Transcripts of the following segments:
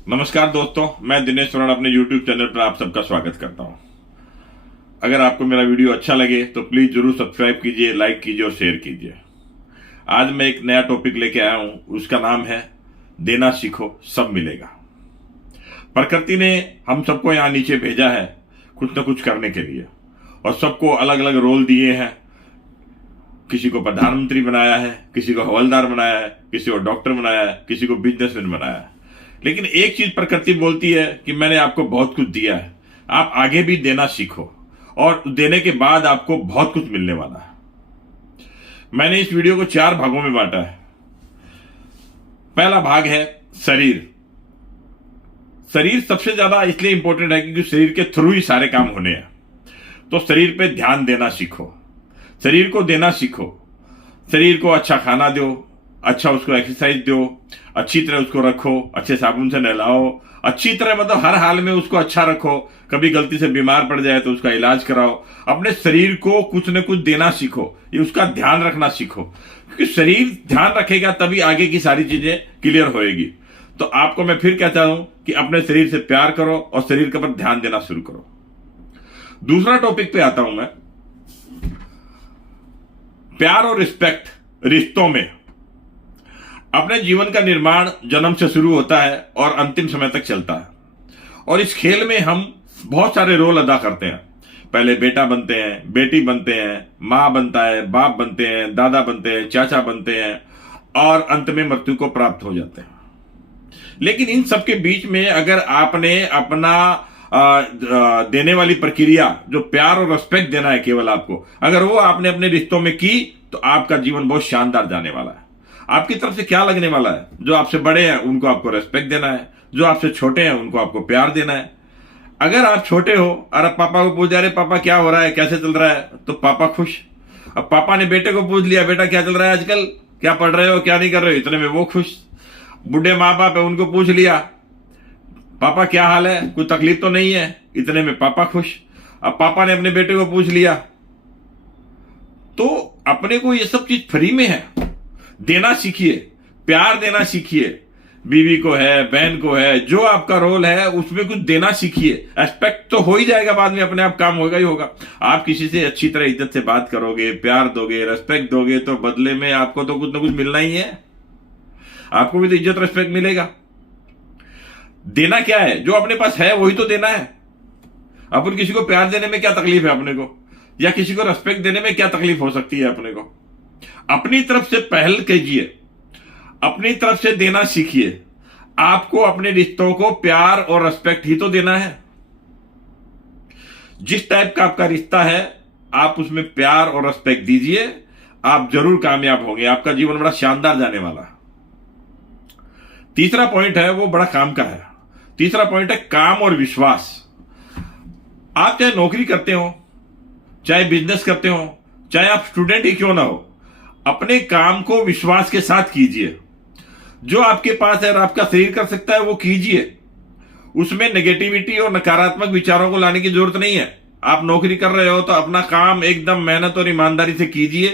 नमस्कार दोस्तों, मैं दिनेश वरण अपने YouTube चैनल पर आप सबका स्वागत करता हूं। अगर आपको मेरा वीडियो अच्छा लगे तो प्लीज जरूर सब्सक्राइब कीजिए, लाइक कीजिए और शेयर कीजिए। आज मैं एक नया टॉपिक लेके आया हूं, उसका नाम है देना सीखो सब मिलेगा। प्रकृति ने हम सबको यहां नीचे भेजा है कुछ न कुछ करने के लिए, और सबको अलग अलग रोल दिए हैं। किसी को प्रधानमंत्री बनाया है, किसी को हवलदार बनाया है, किसी को डॉक्टर बनाया है, किसी को बिजनेसमैन बनाया है। लेकिन एक चीज प्रकृति बोलती है कि मैंने आपको बहुत कुछ दिया है, आप आगे भी देना सीखो, और देने के बाद आपको बहुत कुछ मिलने वाला है। मैंने इस वीडियो को 4 भागों में बांटा है। पहला भाग है शरीर। शरीर सबसे ज्यादा इसलिए इंपॉर्टेंट है क्योंकि शरीर के थ्रू ही सारे काम होने हैं। तो शरीर पे ध्यान देना सीखो, शरीर को देना सीखो। शरीर को अच्छा खाना दो, अच्छा उसको एक्सरसाइज दो, अच्छी तरह उसको रखो, अच्छे साबुन से नहलाओ, अच्छी तरह मतलब हर हाल में उसको अच्छा रखो। कभी गलती से बीमार पड़ जाए तो उसका इलाज कराओ। अपने शरीर को कुछ न कुछ देना सीखो, ये उसका ध्यान रखना सीखो, क्योंकि शरीर ध्यान रखेगा तभी आगे की सारी चीजें क्लियर होएगी। तो आपको मैं फिर कहता हूं कि अपने शरीर से प्यार करो और शरीर के ऊपर ध्यान देना शुरू करो। दूसरा टॉपिक पे आता हूं मैं, प्यार और रिस्पेक्ट रिश्तों में। अपने जीवन का निर्माण जन्म से शुरू होता है और अंतिम समय तक चलता है, और इस खेल में हम बहुत सारे रोल अदा करते हैं। पहले बेटा बनते हैं, बेटी बनते हैं, मां बनता है, बाप बनते हैं, दादा बनते हैं, चाचा बनते हैं, और अंत में मृत्यु को प्राप्त हो जाते हैं। लेकिन इन सबके बीच में अगर आपने अपना देने वाली प्रक्रिया, जो प्यार और रिस्पेक्ट देना है केवल आपको, अगर वो आपने अपने रिश्तों में की तो आपका जीवन बहुत शानदार जाने वाला है। आपकी तरफ से क्या लगने वाला है? जो आपसे बड़े हैं उनको आपको रिस्पेक्ट देना है, जो आपसे छोटे हैं उनको आपको प्यार देना है। अगर आप छोटे हो और अब पापा को पूछ, अरे पापा क्या हो रहा है, कैसे चल रहा है, तो पापा खुश। अब पापा ने बेटे को पूछ लिया, बेटा क्या चल रहा है आजकल, क्या पढ़ रहे हो, क्या नहीं कर रहे हो, इतने में वो खुश। बुढ़े माँ बाप है, उनको पूछ लिया, पापा क्या हाल है, कोई तकलीफ तो नहीं है, इतने में पापा खुश। अब पापा ने अपने बेटे को पूछ लिया। तो अपने को ये सब चीज फ्री में है। देना सीखिए, प्यार देना सीखिए। बीवी को है, बहन को है, जो आपका रोल है उसमें कुछ देना सीखिए। एस्पेक्ट तो हो ही जाएगा, बाद में अपने आप काम होगा ही होगा। आप किसी से अच्छी तरह इज्जत से बात करोगे, प्यार दोगे, रेस्पेक्ट दोगे, तो बदले में आपको तो कुछ ना कुछ मिलना ही है। आपको भी तो इज्जत रेस्पेक्ट मिलेगा। देना क्या है? जो अपने पास है वही तो देना है। अपन किसी को प्यार देने में क्या तकलीफ है अपने को, या किसी को रेस्पेक्ट देने में क्या तकलीफ हो सकती है अपने को? अपनी तरफ से पहल कीजिए, अपनी तरफ से देना सीखिए। आपको अपने रिश्तों को प्यार और रेस्पेक्ट ही तो देना है। जिस टाइप का आपका रिश्ता है आप उसमें प्यार और रेस्पेक्ट दीजिए, आप जरूर कामयाब होंगे। आपका जीवन बड़ा शानदार जाने वाला है। तीसरा पॉइंट है वो बड़ा काम का है। तीसरा पॉइंट है काम और विश्वास। आप चाहे नौकरी करते हो, चाहे बिजनेस करते हो, चाहे आप स्टूडेंट ही क्यों ना हो, अपने काम को विश्वास के साथ कीजिए। जो आपके पास है और आपका शरीर कर सकता है वो कीजिए। उसमें नेगेटिविटी और नकारात्मक विचारों को लाने की जरूरत नहीं है। आप नौकरी कर रहे हो तो अपना काम एकदम मेहनत और ईमानदारी से कीजिए,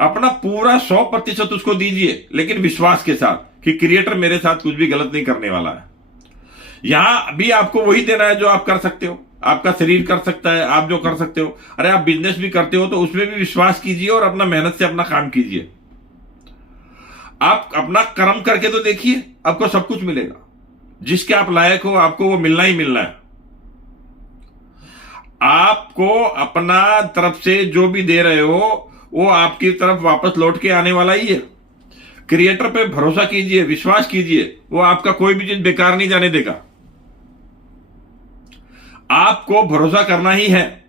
अपना पूरा 100% उसको दीजिए, लेकिन विश्वास के साथ कि क्रिएटर मेरे साथ कुछ भी गलत नहीं करने वाला है। यहां भी आपको वही देना है जो आप कर सकते हो, आपका शरीर कर सकता है, आप जो कर सकते हो। अरे आप बिजनेस भी करते हो तो उसमें भी विश्वास कीजिए और अपना मेहनत से अपना काम कीजिए। आप अपना कर्म करके तो देखिए, आपको सब कुछ मिलेगा। जिसके आप लायक हो आपको वो मिलना ही मिलना है। आपको अपना तरफ से जो भी दे रहे हो वो आपकी तरफ वापस लौट के आने वाला ही है। क्रिएटर पे भरोसा कीजिए, विश्वास कीजिए, वो आपका कोई भी चीज बेकार नहीं जाने देगा। आपको भरोसा करना ही है।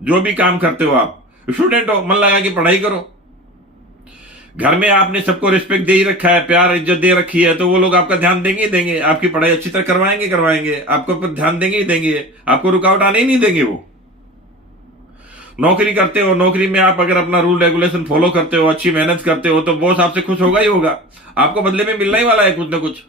जो भी काम करते हो, आप स्टूडेंट हो, मन लगा के पढ़ाई करो। घर में आपने सबको रिस्पेक्ट दे ही रखा है, प्यार इज्जत दे रखी है, तो वो लोग आपका ध्यान देंगे ही देंगे। आपकी पढ़ाई अच्छी तरह करवाएंगे, आपको पर ध्यान देंगे ही देंगे, आपको रुकावट आने ही नहीं देंगे। वो नौकरी करते हो, नौकरी में आप अगर अपना रूल रेगुलेशन फॉलो करते हो, अच्छी मेहनत करते हो, तो बॉस आपसे खुश होगा ही होगा। आपको बदले में मिलना ही वाला है कुछ ना कुछ।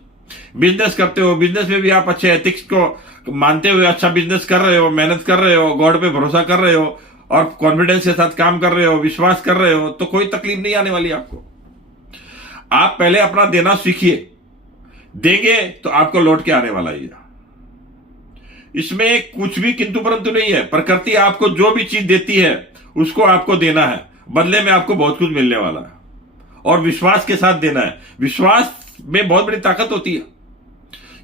बिजनेस करते हो, बिजनेस में भी आप अच्छे एथिक्स को मानते हुए अच्छा बिजनेस कर रहे हो, मेहनत कर रहे हो, गॉड पे भरोसा कर रहे हो और कॉन्फिडेंस के साथ काम कर रहे हो, विश्वास कर रहे हो, तो कोई तकलीफ नहीं आने वाली आपको। आप पहले अपना देना सीखिए। देंगे तो आपको लौट के आने वाला ही है। इसमें कुछ भी किंतु परंतु नहीं है। प्रकृति आपको जो भी चीज देती है उसको आपको देना है, बदले में आपको बहुत कुछ मिलने वाला है, और विश्वास के साथ देना है। विश्वास में बहुत बड़ी ताकत होती है,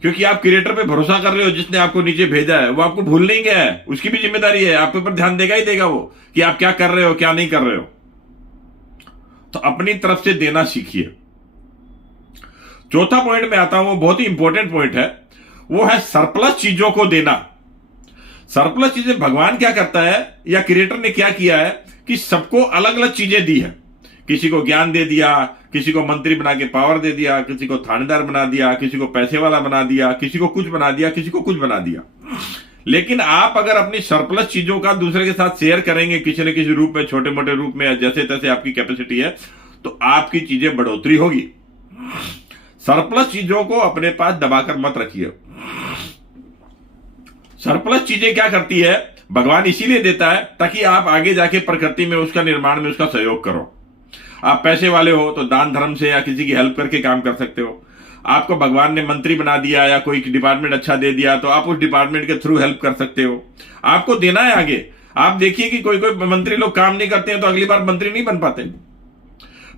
क्योंकि आप क्रिएटर पे भरोसा कर रहे हो, जिसने आपको नीचे भेजा है वो आपको भूल नहीं गया है, उसकी भी जिम्मेदारी है, आपके ऊपर ध्यान देगा ही देगा वो कि आप क्या कर रहे हो क्या नहीं कर रहे हो। तो अपनी तरफ से देना सीखिए। चौथा पॉइंट में आता हूं, वो बहुत ही इंपॉर्टेंट पॉइंट है, वो है सरप्लस चीजों को देना। सरप्लस चीजें भगवान क्या करता है या क्रिएटर ने क्या किया है कि सबको अलग अलग चीजें दी है। किसी को ज्ञान दे दिया, किसी को मंत्री बना के पावर दे दिया, किसी को थानेदार बना दिया, किसी को पैसे वाला बना दिया, किसी को कुछ बना दिया, किसी को कुछ बना दिया। लेकिन आप अगर अपनी सरप्लस चीजों का दूसरे के साथ शेयर करेंगे किसी न किसी रूप में, छोटे मोटे रूप में, जैसे तैसे आपकी कैपेसिटी है, तो आपकी चीजें बढ़ोतरी होगी। सरप्लस चीजों को अपने पास दबाकर मत रखिए। सरप्लस चीजें क्या करती है, भगवान इसीलिए देता है ताकि आप आगे जाके प्रकृति में उसका निर्माण में उसका सहयोग करो। आप पैसे वाले हो तो दान धर्म से या किसी की हेल्प करके काम कर सकते हो। आपको भगवान ने मंत्री बना दिया या कोई डिपार्टमेंट अच्छा दे दिया तो आप उस डिपार्टमेंट के थ्रू हेल्प कर सकते हो। आपको देना है आगे। आप देखिए कि कोई कोई मंत्री लोग काम नहीं करते हैं तो अगली बार मंत्री नहीं बन पाते।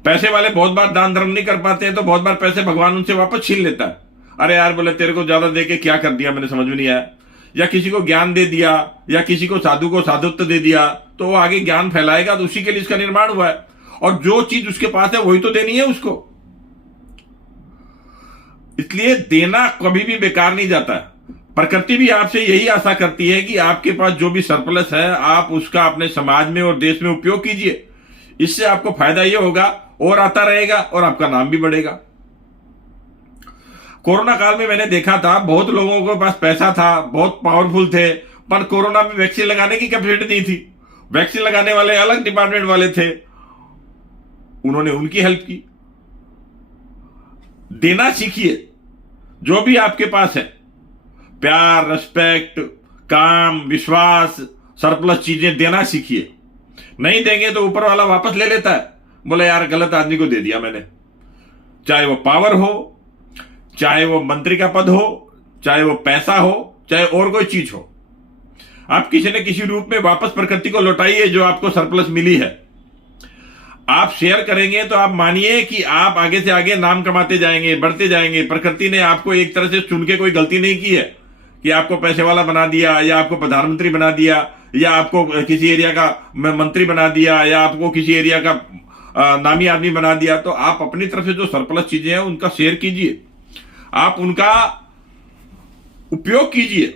पैसे वाले बहुत बार दान धर्म नहीं कर पाते हैं तो बहुत बार पैसे भगवान उनसे वापस छीन लेता है। अरे यार, बोले तेरे को ज्यादा दे के क्या कर दिया, मैंने समझ में नहीं आया। या किसी को ज्ञान दे दिया या किसी को साधु को साधुत्व दे दिया तो वो आगे ज्ञान फैलाएगा, तो उसी के लिए इसका निर्माण हुआ है। और जो चीज उसके पास है वही तो देनी है उसको। इसलिए देना कभी भी बेकार नहीं जाता है। प्रकृति भी आपसे यही आशा करती है कि आपके पास जो भी सरप्लस है आप उसका अपने समाज में और देश में उपयोग कीजिए। इससे आपको फायदा यह होगा और आता रहेगा और आपका नाम भी बढ़ेगा। कोरोना काल में मैंने देखा था बहुत लोगों के पास पैसा था, बहुत पावरफुल थे, पर कोरोना में वैक्सीन लगाने की कैपेसिटी नहीं थी। वैक्सीन लगाने वाले अलग डिपार्टमेंट वाले थे, उन्होंने उनकी हेल्प की। देना सीखिए। जो भी आपके पास है, प्यार, रिस्पेक्ट, काम, विश्वास, सरप्लस चीजें देना सीखिए। नहीं देंगे तो ऊपर वाला वापस ले लेता है, बोले यार गलत आदमी को दे दिया मैंने। चाहे वो पावर हो, चाहे वो मंत्री का पद हो, चाहे वो पैसा हो, चाहे और कोई चीज हो, आप किसी न किसी रूप में वापस प्रकृति को लौटाइए जो आपको सरप्लस मिली है। आप शेयर करेंगे तो आप मानिए कि आप आगे से आगे नाम कमाते जाएंगे, बढ़ते जाएंगे। प्रकृति ने आपको एक तरह से चुन के कोई गलती नहीं की है कि आपको पैसे वाला बना दिया या आपको प्रधानमंत्री बना दिया या आपको किसी एरिया का मंत्री बना दिया या आपको किसी एरिया का नामी आदमी बना दिया। तो आप अपनी तरफ से जो सरप्लस चीजें हैं उनका शेयर कीजिए, आप उनका उपयोग कीजिए।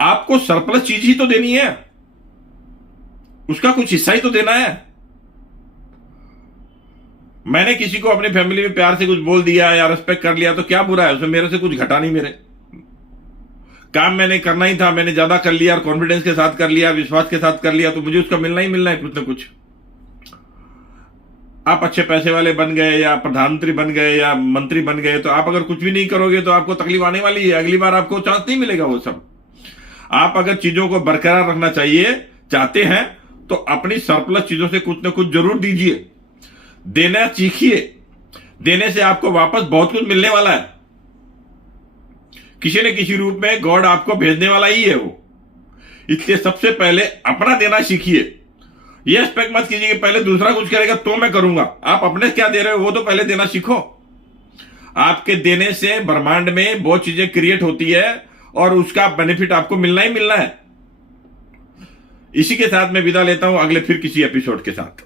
आपको सरप्लस चीज ही तो देनी है, उसका कुछ हिस्सा ही तो देना है। मैंने किसी को अपनी फैमिली में प्यार से कुछ बोल दिया या रिस्पेक्ट कर लिया तो क्या बुरा है, उसमें मेरे से कुछ घटा नहीं। मेरे काम मैंने करना ही था, मैंने ज्यादा कर लिया और कॉन्फिडेंस के साथ कर लिया, विश्वास के साथ कर लिया, तो मुझे उसका मिलना ही मिलना है कुछ ना कुछ। आप अच्छे पैसे वाले बन गए या प्रधानमंत्री बन गए या मंत्री बन गए तो आप अगर कुछ भी नहीं करोगे तो आपको तकलीफ आने वाली है। अगली बार आपको चांस नहीं मिलेगा वो सब। आप अगर चीजों को बरकरार रखना चाहते हैं तो अपनी सरप्लस चीजों से कुछ ना कुछ जरूर दीजिए। देना सीखिए। देने से आपको वापस बहुत कुछ मिलने वाला है। किसी न किसी रूप में गॉड आपको भेजने वाला ही है वो। इसलिए सबसे पहले अपना देना सीखिए। ये एक्सपेक्ट मत कीजिए कि पहले दूसरा कुछ करेगा तो मैं करूंगा। आप अपने क्या दे रहे हो वो तो पहले देना सीखो। आपके देने से ब्रह्मांड में बहुत चीजें क्रिएट होती है और उसका बेनिफिट आपको मिलना ही मिलना है। इसी के साथ मैं विदा लेता हूं, अगले फिर किसी एपिसोड के साथ।